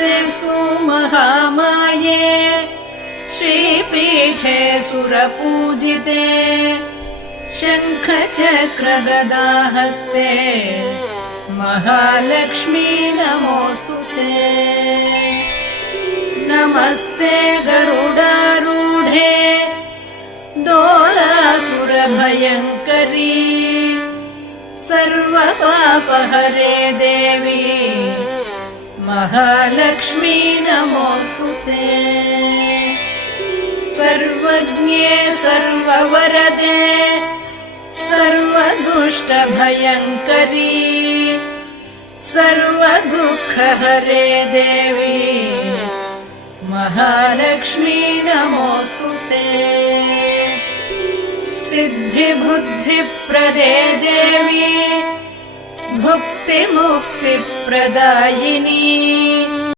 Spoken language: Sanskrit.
नमस्तेऽस्तु महामाये श्रीपीठे सुरपूजिते शङ्खचक्रगदाहस्ते महालक्ष्मी नमोऽस्तुते। नमस्ते गरुडारूढे डोलासुरभयङ्करी सर्वपापहरे देवी महालक्ष्मी नमोऽस्तुते। सर्वज्ञे सर्ववरदे सर्वदुष्टभयङ्करी सर्वदुःखहरे देवी महालक्ष्मी नमोऽस्तुते। सिद्धिबुद्धिप्रदे देवी भुक्तिमुक्तिप्रदायिनी